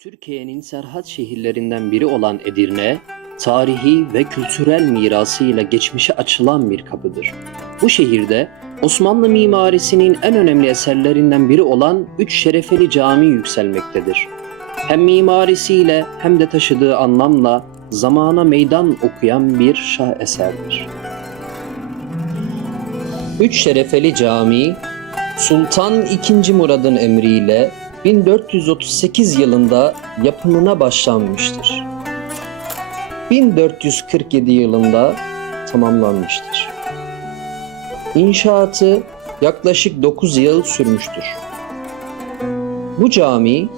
Türkiye'nin serhat şehirlerinden biri olan Edirne, tarihi ve kültürel mirasıyla geçmişe açılan bir kapıdır. Bu şehirde Osmanlı mimarisinin en önemli eserlerinden biri olan Üç Şerefeli Cami yükselmektedir. Hem mimarisiyle hem de taşıdığı anlamla zamana meydan okuyan bir şah eserdir. Üç Şerefeli Camii, Sultan II. Murad'ın emriyle 1438 yılında yapımına başlanmıştır. 1447 yılında tamamlanmıştır. İnşaatı yaklaşık 9 yıl sürmüştür. Bu cami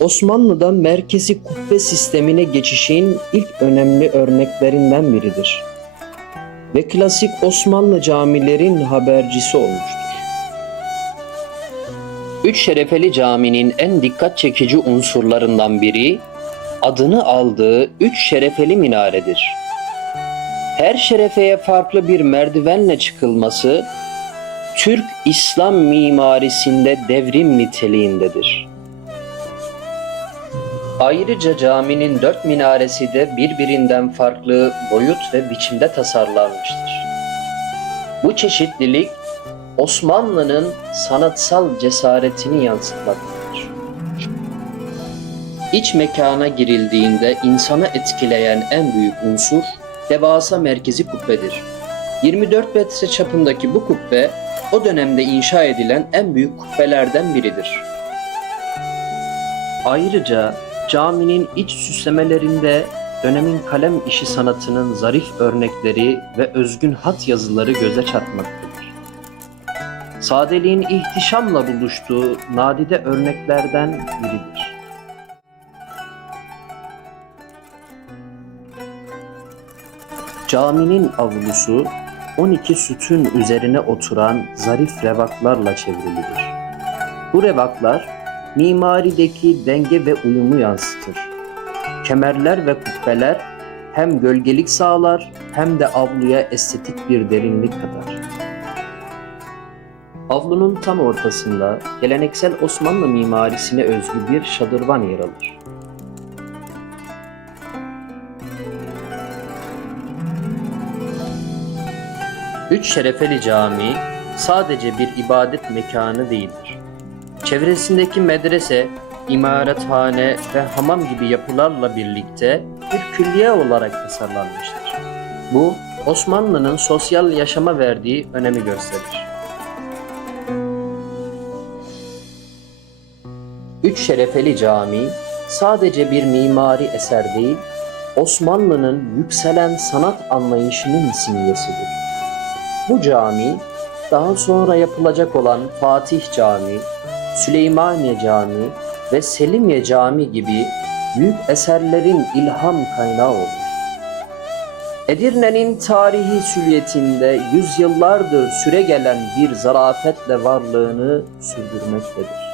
Osmanlı'dan merkezi kubbe sistemine geçişin ilk önemli örneklerinden biridir. Ve klasik Osmanlı camilerin habercisi olmuştur. Üç Şerefeli Cami'nin en dikkat çekici unsurlarından biri adını aldığı üç şerefeli minaredir. Her şerefeye farklı bir merdivenle çıkılması Türk İslam mimarisinde devrim niteliğindedir. Ayrıca caminin dört minaresi de birbirinden farklı boyut ve biçimde tasarlanmıştır. Bu çeşitlilik Osmanlı'nın sanatsal cesaretini yansıtmaktadır. İç mekana girildiğinde insanı etkileyen en büyük unsur devasa merkezi kubbedir. 24 metre çapındaki bu kubbe o dönemde inşa edilen en büyük kubbelerden biridir. Ayrıca caminin iç süslemelerinde dönemin kalem işi sanatının zarif örnekleri ve özgün hat yazıları göze çarpmaktadır. Sadeliğin ihtişamla buluştuğu nadide örneklerden biridir. Caminin avlusu 12 sütun üzerine oturan zarif revaklarla çevrilidir. Bu revaklar mimarideki denge ve uyumu yansıtır. Kemerler ve kubbeler hem gölgelik sağlar hem de avluya estetik bir derinlik katar. Avlunun tam ortasında geleneksel Osmanlı mimarisine özgü bir şadırvan yer alır. Üç Şerefeli Camii sadece bir ibadet mekanı değildir. Çevresindeki medrese, imarathane ve hamam gibi yapılarla birlikte bir külliye olarak tasarlanmıştır. Bu, Osmanlı'nın sosyal yaşama verdiği önemi gösterir. Üç Şerefeli Cami sadece bir mimari eser değil, Osmanlı'nın yükselen sanat anlayışının simgesidir. Bu cami daha sonra yapılacak olan Fatih Camii, Süleymaniye Camii ve Selimiye Camii gibi büyük eserlerin ilham kaynağı olur. Edirne'nin tarihi süliyetinde yüzyıllardır süre gelen bir zarafetle varlığını sürdürmektedir.